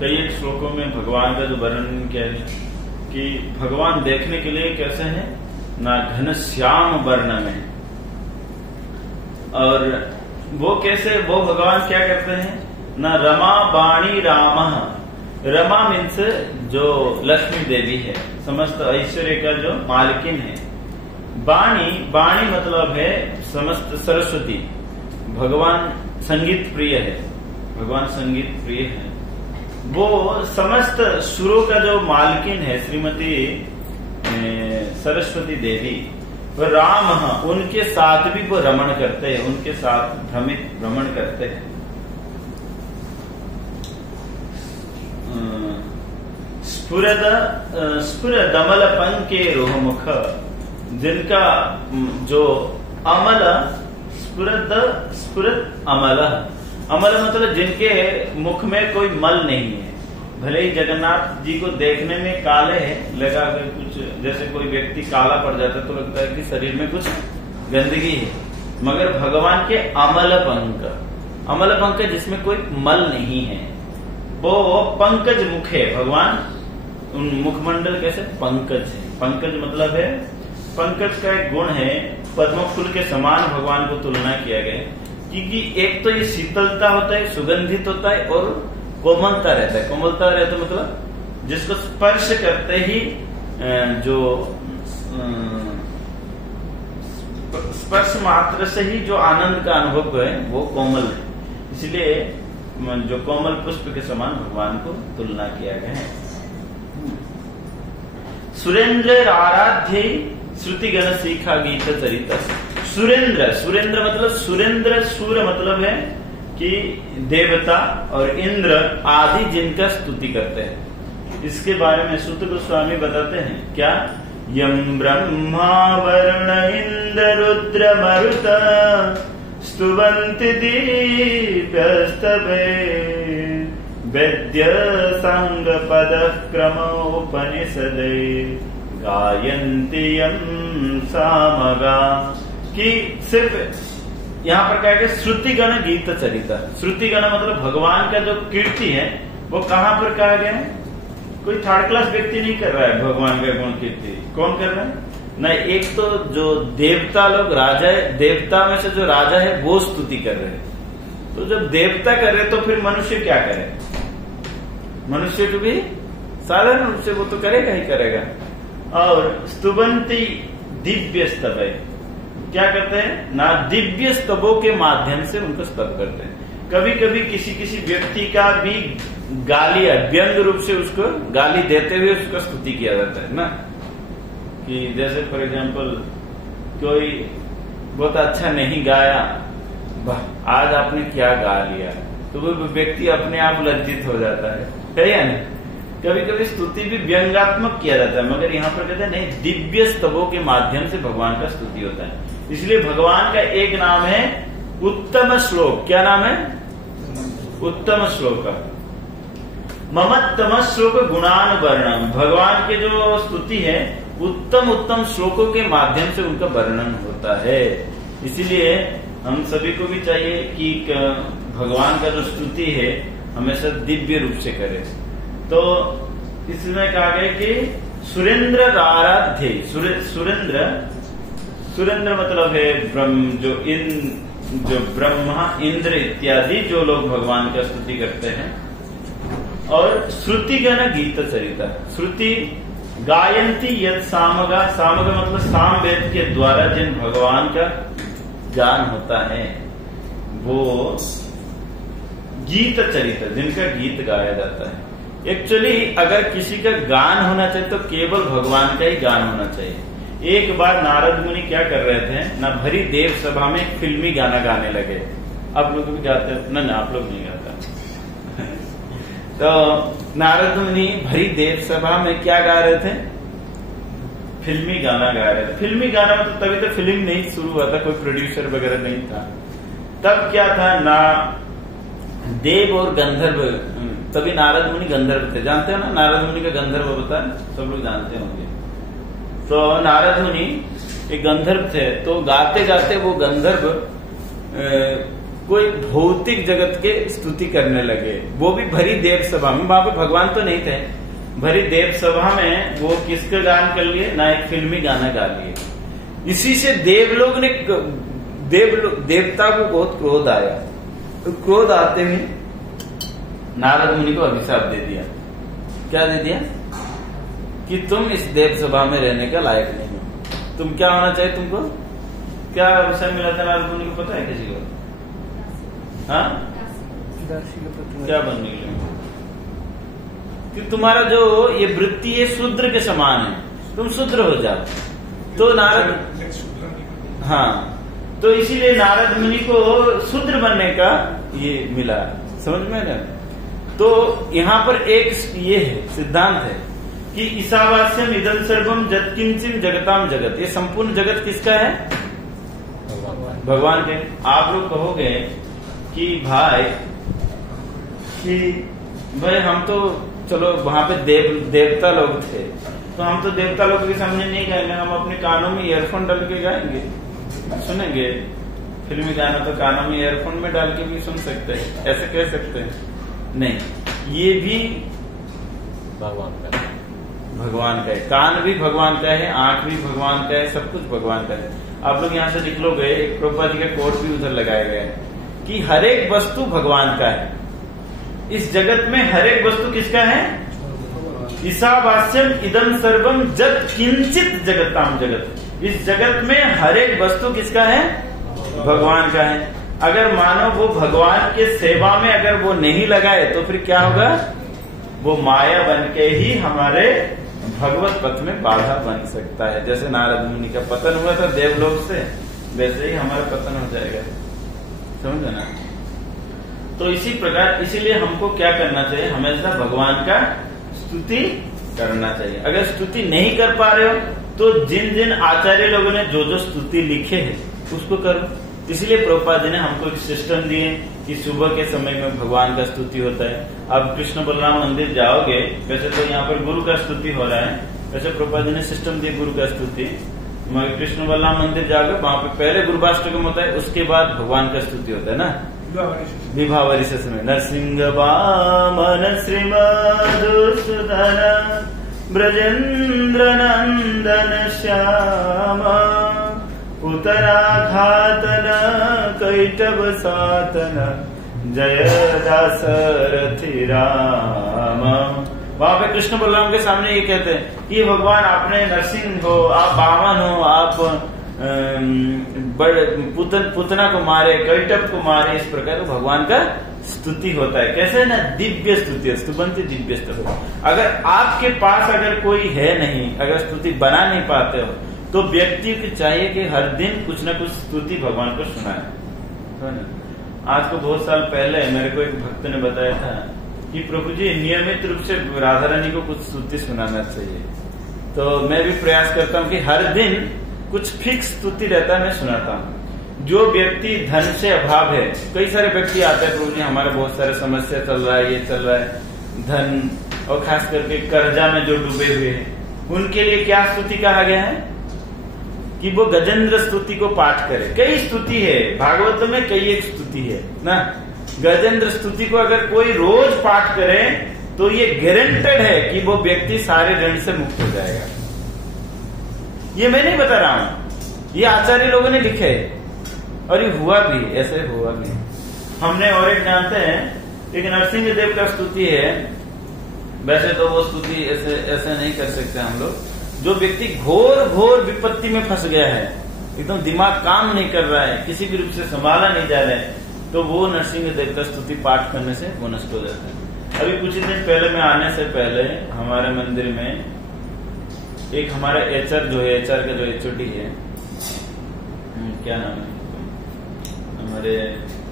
कई एक श्लोकों में भगवान का जो वर्णन किया है कि भगवान देखने के लिए कैसे है ना, घनश्याम वर्ण में। और वो कैसे, वो भगवान क्या करते हैं ना, रमा बाणी राम, रमा मीन्स जो लक्ष्मी देवी है, समस्त ऐश्वर्य का जो मालकिन है। बाणी मतलब है समस्त सरस्वती, भगवान संगीत प्रिय है, भगवान संगीत प्रिय है। वो समस्त सुरों का जो मालकिन है श्रीमती सरस्वती देवी, वो राम, उनके साथ भी वो रमण करते हैं, उनके साथ भ्रमण करते हैं। स्फुर दमल पंके रोहमुख, जिनका जो अमल, स्फुरत अमल, अमल मतलब जिनके मुख में कोई मल नहीं है। भले ही जगन्नाथ जी को देखने में काले है, लगा कर कुछ, जैसे कोई व्यक्ति काला पड़ जाता है तो लगता है कि शरीर में कुछ गंदगी है, मगर भगवान के अमल पंक जिसमें कोई मल नहीं है, वो पंकज मुख है भगवान। उन मुखमंडल कैसे पंकज है, पंकज मतलब है, पंकज का एक गुण है, पद्म फूल के समान भगवान को तुलना किया गया, क्योंकि एक तो ये शीतलता होता है, सुगंधित होता है, और कोमलता रहता है। कोमलता रहता मतलब जिसको स्पर्श करते ही जो स्पर्श मात्र से ही जो आनंद का अनुभव है वो कोमल है, इसलिए जो कोमल पुष्प के समान भगवान को तुलना किया गया है। सुरेंद्र आराध्य श्रुति गण सीखा गीत चरित। सुरेंद्र मतलब सुरेंद्र, सूर्य मतलब है कि देवता, और इंद्र आदि जिनका स्तुति करते हैं। इसके बारे में सूत गोस्वामी बताते हैं क्या, यम ब्रह्मा वरुण इंद्र रुद्र मरुत स्तुवन्ति दीप्यस्तवे वेद्य संग पद क्रमोपनिषदे गायन्ति यम सामगा। कि सिर्फ यहाँ पर क्या है, श्रुति गण गीत चरिता। श्रुति गण मतलब भगवान का जो कीर्ति है वो कहाँ पर कहा गया है, कोई थर्ड क्लास व्यक्ति नहीं कर रहा है भगवान का गुण कीर्ति। कौन कर रहा है, न एक तो जो देवता लोग राजा है, देवता में से जो राजा है वो स्तुति कर रहे हैं। तो जब देवता कर रहे तो फिर मनुष्य क्या करे? मनुष्य को भी साधारण रूप से वो तो करेगा ही करेगा। और स्तुवंती दिव्य स्तव, क्या करते हैं ना, दिव्य स्तवों के माध्यम से उनको स्तव करते हैं। कभी कभी किसी किसी व्यक्ति का भी गाली व्यंग रूप से उसको गाली देते हुए उसका स्तुति किया जाता है ना, कि जैसे फॉर एग्जाम्पल कोई बहुत अच्छा नहीं गाया, आज आपने क्या गा लिया, तो वो व्यक्ति अपने आप लज्जित हो जाता है या नहीं? कभी कभी स्तुति भी व्यंगात्मक किया जाता है, मगर यहाँ पर कहते हैं नहीं, दिव्य स्तवों के माध्यम से भगवान का स्तुति होता है। इसलिए भगवान का एक नाम है उत्तम श्लोक। क्या नाम है? उत्तम श्लोक। ममत्तम श्लोक गुणानुवर्णम, भगवान के जो स्तुति है उत्तम उत्तम श्लोकों के माध्यम से उनका वर्णन होता है। इसीलिए हम सभी को भी चाहिए कि भगवान का जो स्तुति है हमेशा दिव्य रूप से करें। तो इसमें कहा गया कि सुरेंद्र आराध्य, सुरेंद्र मतलब है जो ब्रह्मा इंद्र इत्यादि जो लोग भगवान का स्तुति करते हैं। और श्रुति गण गीत चरिता, श्रुति गायंती यद सामगा, सामगा मतलब साम वेद के द्वारा जिन भगवान का गान होता है वो गीत चरित्र, जिनका गीत गाया जाता है। एक्चुअली अगर किसी का गान होना चाहिए तो केवल भगवान का ही गान होना चाहिए। एक बार नारद मुनि क्या कर रहे थे ना, भरी देव सभा में एक फिल्मी गाना गाने लगे। आप लोग भी गाते हो ना? आप लोग नहीं गाते। तो नारद मुनि भरी देव सभा में क्या गा रहे थे? फिल्मी गाना गा रहे थे। फिल्मी गाना मतलब तभी तो फिल्म नहीं शुरू हुआ था, कोई प्रोड्यूसर वगैरह नहीं था। तब क्या था ना, देव और गंधर्व, तभी नारद मुनि गंधर्व थे। जानते हो ना नारद मुनि का गंधर्व होता है, सब लोग जानते होंगे। तो नारद मुनि एक गंधर्व थे, तो गाते गाते वो गंधर्व कोई भौतिक जगत के स्तुति करने लगे, वो भी भरी देव सभा में। वहां पे भगवान तो नहीं थे, भरी देव सभा में वो किसका गान कर लिए ना, एक फिल्मी गाना गा लिए। इसी से देवलोग ने देवता को बहुत क्रोध आया। तो क्रोध आते हुए नारद मुनि को अभिशाप दे दिया। क्या दे दिया? कि तुम इस देव सभा में रहने का लायक नहीं हो। तुम क्या होना चाहिए? तुमको क्या अभिशाप मिला था नारद मुनि को, पता है किसी को? हाँ, क्या बनने के लिए? कि तुम्हारा जो ये वृत्ति है शूद्र के समान है, तुम शूद्र हो जाओ। तो नारद, हाँ, तो इसीलिए नारद मुनि को शूद्र बनने का ये मिला, समझ में ना? तो यहाँ पर एक ये है सिद्धांत है कि ईशावास्यम इदं सर्वम जत्किंचिन जगताम जगत, ये संपूर्ण जगत किसका है? भगवान के। आप लोग कहोगे कि भाई हम तो चलो वहां पे देवता लोग थे, तो हम तो देवता लोगों के सामने नहीं गाएंगे, हम अपने कानों में ईयरफोन डाल के गाएंगे, सुनेंगे। फिल्मी गाना तो कानों में ईयरफोन में डाल के भी सुन सकते हैं, ऐसे कह सकते हैं? नहीं, ये भी भगवान का है। कान भी भगवान का है, आंख भी भगवान का है, सब कुछ भगवान का है। आप लोग यहाँ से निकलोगे, एक प्रभुपाद जी का कोट भी उधर लगाया गया है कि हर एक वस्तु भगवान का है। इस जगत में हर एक वस्तु किसका है? ईशावास्यम इदं सर्वम जत किंचित जगताम जगत, इस जगत में हर एक वस्तु किसका है? भगवान का है। अगर मानो वो भगवान के सेवा में अगर वो नहीं लगाए तो फिर क्या होगा? वो माया बन के ही हमारे भगवत पथ में बाधा बन सकता है। जैसे नारद मुनि का पतन हुआ था देवलोक से, वैसे ही हमारा पतन हो जाएगा, समझे ना? तो इसी प्रकार, इसीलिए हमको क्या करना चाहिए? हमेशा भगवान का स्तुति करना चाहिए। अगर स्तुति नहीं कर पा रहे हो तो जिन जिन आचार्य लोगों ने जो जो स्तुति लिखे है उसको करो। इसलिए प्रभुपाद जी ने हमको एक सिस्टम दिए कि सुबह के समय में भगवान का स्तुति होता है। अब कृष्ण बलराम मंदिर जाओगे, वैसे तो यहाँ पर गुरु का स्तुति हो रहा है, वैसे प्रभुपाद जी ने सिस्टम दिया गुरु का स्तुति। मगर कृष्ण बलराम मंदिर जाओगे, वहां पे पहले गुरुवाष्टकम होता है, उसके बाद भगवान का स्तुति होता है ना, विभावरिश में। नरसिंह वामन श्रीमधुसूदन ब्रजेंद्र नंदन श्याम उत्तराघातन कैटभ सातन जय दासरथि राम। वहां पे कृष्ण बलराम के सामने ये कहते हैं कि भगवान आपने नरसिंह हो, आप वामन हो, आप बड़े पुतना को मारे, कैटभ को मारे, इस प्रकार भगवान का स्तुति होता है। कैसे है ना, दिव्य स्तुति है, स्तुति दिव्य स्तुति। अगर आपके पास अगर कोई है नहीं, अगर स्तुति बना नहीं पाते हो, तो व्यक्ति को चाहिए कि हर दिन कुछ न कुछ स्तुति भगवान को सुनाए। आज को बहुत साल पहले मेरे को एक भक्त ने बताया था कि प्रभु जी नियमित रूप से राधा रानी को कुछ स्तुति सुनाना चाहिए। तो मैं भी प्रयास करता हूँ कि हर दिन कुछ फिक्स स्तुति रहता है, मैं सुनाता हूँ। जो व्यक्ति धन से अभाव है, कई सारे व्यक्ति आते हैं, प्रभु जी हमारे बहुत सारे समस्या चल रहा है, ये चल रहा है, धन और खास करके कर्जा में जो डूबे हुए हैं, उनके लिए क्या स्तुति कहा गया है कि वो गजेंद्र स्तुति को पाठ करे। कई स्तुति है भागवत में, कई एक स्तुति है ना। गजेंद्र स्तुति को अगर कोई रोज पाठ करे तो ये गारंटेड है कि वो व्यक्ति सारे ऋण से मुक्त हो जाएगा। ये मैं नहीं बता रहा हूं, ये आचार्य लोगों ने लिखे है और ये हुआ भी, ऐसे हुआ भी। हमने और एक जानते हैं, एक नरसिंह देव का स्तुति है। वैसे तो वो स्तुति ऐसे नहीं कर सकते हम लोग। जो व्यक्ति घोर विपत्ति में फंस गया है, एकदम दिमाग काम नहीं कर रहा है, किसी भी रूप से संभाला नहीं जा रहा है, तो वो नरसिंह देव का स्तुति पाठ करने से वो नष्ट हो जाता है। अभी कुछ दिन पहले मैं आने से पहले हमारे मंदिर में एक हमारा एचआर जो है, एचआर का जो एचओडी है, क्या नाम है, हमारे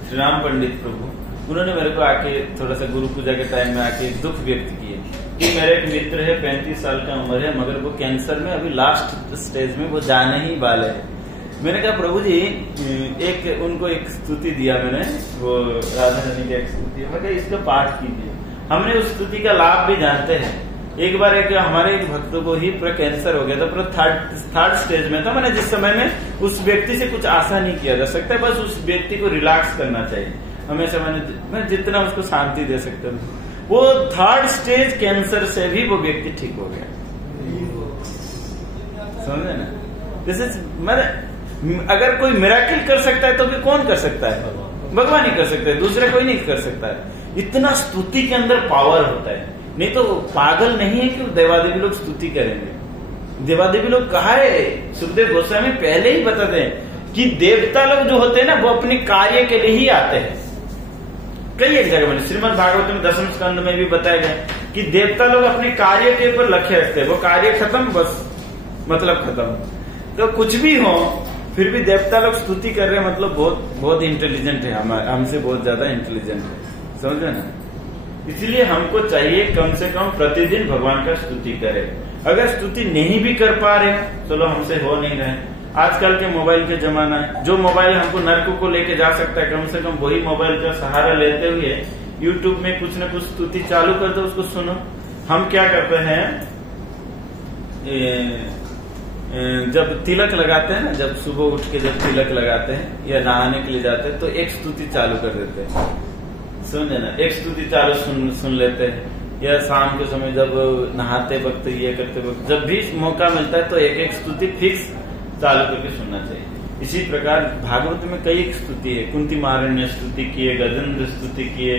श्री राम पंडित प्रभु, उन्होंने मेरे को आके थोड़ा सा गुरु पूजा के टाइम में आके दुख व्यक्त किए कि मेरे एक मित्र है, 35 साल का उम्र है, मगर वो कैंसर में अभी लास्ट स्टेज में वो जाने ही वाले है। मैंने कहा प्रभु जी उनको एक स्तुति दिया मैंने, वो राधा रानी की एक स्तुति, मैं कहा इसका पाठ कीजिए। हमने उस स्तुति का लाभ भी जानते हैं। एक बार हमारे एक भक्तों को ही पूरा कैंसर हो गया था, पूरा थर्ड स्टेज में था। मैंने जिस समय में उस व्यक्ति से कुछ आशा नहीं किया जा सकता, बस उस व्यक्ति को रिलैक्स करना चाहिए हमेशा। मैं जितना उसको शांति दे सकता हूँ, वो थर्ड स्टेज कैंसर से भी वो व्यक्ति ठीक हो गया। समझे ना, दिस इज अगर कोई मिराकिल कर सकता है तो फिर कौन कर सकता है? भगवान ही कर सकता है, दूसरे कोई नहीं कर सकता है। इतना स्तुति के अंदर पावर होता है। नहीं तो पागल नहीं है कि देवादेवी लोग स्तुति करेंगे। देवादेवी लोग कहा है, सुखदेव गोस्वामी पहले ही बताते हैं कि देवता लोग जो होते हैं ना, वो अपने कार्य के लिए ही आते हैं। कई एक जगह बने, श्रीमद् भागवत में 10वें स्कंद में भी बताया गया कि देवता लोग अपने कार्य के ऊपर लक्ष्य रखते हैं। वो कार्य खत्म, बस मतलब खत्म। तो कुछ भी हो, फिर भी देवता लोग स्तुति कर रहे हैं, मतलब बहुत इंटेलिजेंट है, हमसे बहुत ज्यादा इंटेलिजेंट है। समझ ना, इसलिए हमको चाहिए कम से कम प्रतिदिन भगवान का स्तुति करें। अगर स्तुति नहीं भी कर पा रहे, चलो हमसे हो नहीं रहे, आजकल के मोबाइल के जमाना है, जो मोबाइल हमको नरक को लेके जा सकता है, कम से कम वही मोबाइल का सहारा लेते हुए यूट्यूब में कुछ न कुछ स्तुति चालू कर दो, उसको सुनो। हम क्या करते हैं, जब तिलक लगाते हैं ना, जब सुबह उठ के जब तिलक लगाते हैं या नहाने के लिए जाते हैं, तो एक स्तुति चालू कर देते हैं। समझे ना, एक स्तुति चालू सुन लेते हैं। या शाम के समय जब नहाते वक्त, ये करते वक्त, जब भी मौका मिलता है तो एक स्तुति फिक्स चालू करके सुनना चाहिए। इसी प्रकार भागवत में कई एक स्तुति है। कुंती महाराज ने स्तुति किए, गजेंद्र स्तुति किए,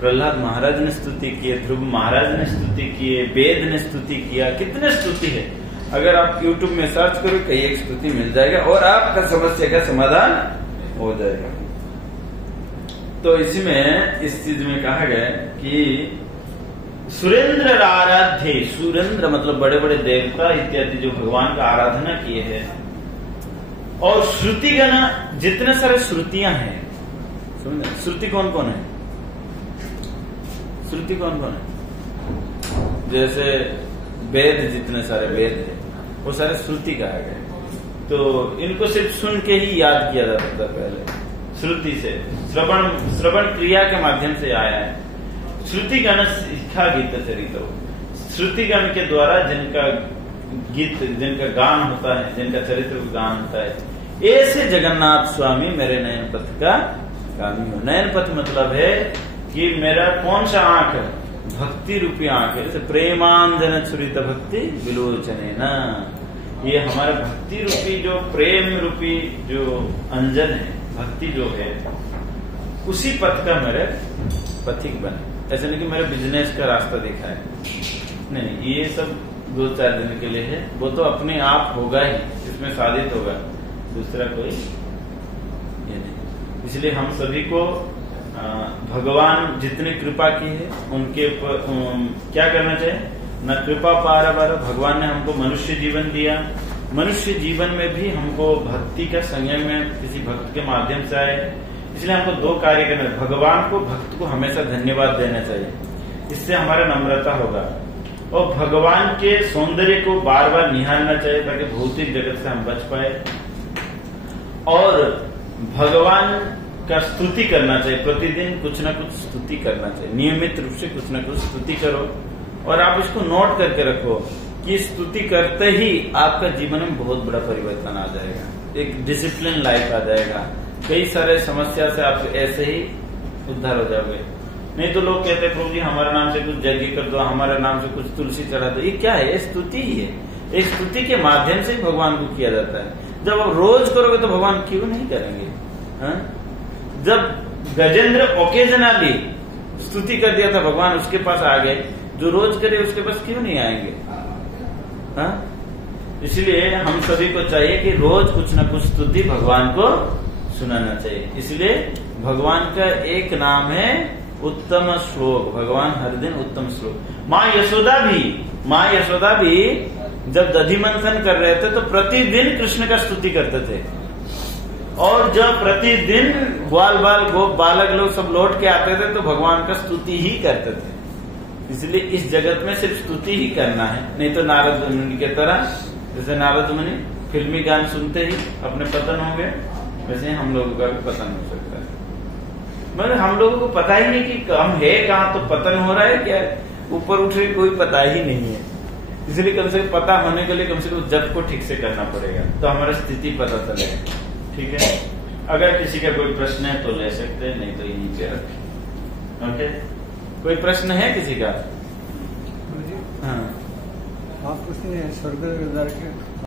प्रहलाद महाराज ने स्तुति किए, ध्रुव महाराज ने स्तुति किए, वेद ने स्तुति किया। कितने स्तुति है, अगर आप YouTube में सर्च करो कई एक स्तुति मिल जाएगा और आपका समस्या का समाधान हो जाएगा। तो इसी में इस चीज में कहा गया कि सुरेंद्र आराध्य, सुरेंद्र मतलब बड़े बड़े देवता इत्यादि जो भगवान का आराधना किए हैं, और श्रुतिगण जितने सारे श्रुतियां हैं, समझे, श्रुति कौन कौन है, श्रुति कौन कौन है, जैसे वेद, जितने सारे वेद है वो सारे श्रुति कहा गया। तो इनको सिर्फ सुन के ही याद किया जाता था पहले, श्रुति से, श्रवण क्रिया के माध्यम से आया है। श्रुतिगण शिक्षा गीत चरित, श्रुतिगण के द्वारा जिनका गीत, जिनका गान होता है, जिनका चरित्र गान होता है, ऐसे जगन्नाथ स्वामी मेरे नयन पथ का गामी हो। नयन पथ मतलब है कि मेरा कौन सा आंख भक्ति रूपी आंखें से प्रेमांजन छुरित भक्ति विलोचने न, ये हमारे भक्ति रूपी जो प्रेम रूपी जो अंजन है, भक्ति जो है, उसी पथ का मेरे पथिक बने। ऐसे नहीं कि मेरे बिजनेस का रास्ता दिखाए, नहीं, ये सब 2-4 दिन के लिए है, वो तो अपने आप होगा ही, इसमें साधित होगा, दूसरा कोई ये नहीं। इसलिए हम सभी को भगवान जितनी कृपा की है उनके ऊपर क्या करना चाहिए, न कृपा पार बार। भगवान ने हमको मनुष्य जीवन दिया, मनुष्य जीवन में भी हमको भक्ति का संयम में किसी भक्त के माध्यम से आए, इसलिए हमको 2 कार्य करना है। भगवान को, भक्त को हमेशा धन्यवाद देना चाहिए, इससे हमारा नम्रता होगा, और भगवान के सौंदर्य को बार बार निहारना चाहिए ताकि भौतिक जगत से हम बच पाए, और भगवान का स्तुति करना चाहिए। प्रतिदिन कुछ ना कुछ स्तुति करना चाहिए, नियमित रूप से कुछ ना कुछ स्तुति करो, और आप इसको नोट करके रखो कि स्तुति करते ही आपका जीवन में बहुत बड़ा परिवर्तन आ जाएगा, एक डिसिप्लिन लाइफ आ जाएगा, कई सारे समस्या से आप ऐसे ही उद्धार हो जाओगे। नहीं तो लोग कहते हैं प्रभु जी हमारे नाम से कुछ यज्ञ कर दो, हमारे नाम से कुछ तुलसी चढ़ा दो, ये क्या है, ये स्तुति ही है। एक स्तुति के माध्यम से भगवान को किया जाता है। जब आप रोज करोगे तो भगवान क्यों नहीं करेंगे? हा? जब गजेंद्र ओकेजनली स्तुति कर दिया था, भगवान उसके पास आ गए, जो रोज करे उसके पास क्यों नहीं आएंगे? हा? इसलिए हम सभी को चाहिए कि रोज कुछ न कुछ स्तुति भगवान को सुनाना चाहिए। इसलिए भगवान का एक नाम है उत्तम श्लोक, भगवान हर दिन उत्तम श्लोक। माँ यशोदा भी जब दधि मंथन कर रहे थे तो प्रतिदिन कृष्ण का स्तुति करते थे, और जब प्रतिदिन ग्वाल बाल गोप बालक लोग सब लौट के आते थे तो भगवान का स्तुति ही करते थे। इसलिए इस जगत में सिर्फ स्तुति ही करना है, नहीं तो नारद मुनि की तरह, जैसे नारद मुनि फिल्मी गान सुनते ही अपने पतन हो गए, वैसे हम लोगों का भी पतन हो सकता है। मतलब हम लोगों को पता ही नहीं कि हम है कहाँ, तो पतन हो रहा है क्या, ऊपर उठ रही, कोई पता ही नहीं है। इसलिए कम से कम पता होने के लिए कम से कम जप को ठीक से करना पड़ेगा, तो हमारा स्थिति पता चलेगा। ठीक है, अगर किसी का कोई प्रश्न है तो ले सकते हैं, नहीं तो ये नीचे रखें। ओके, कोई प्रश्न है किसी का? हाँ, आप उसने स्वर्ग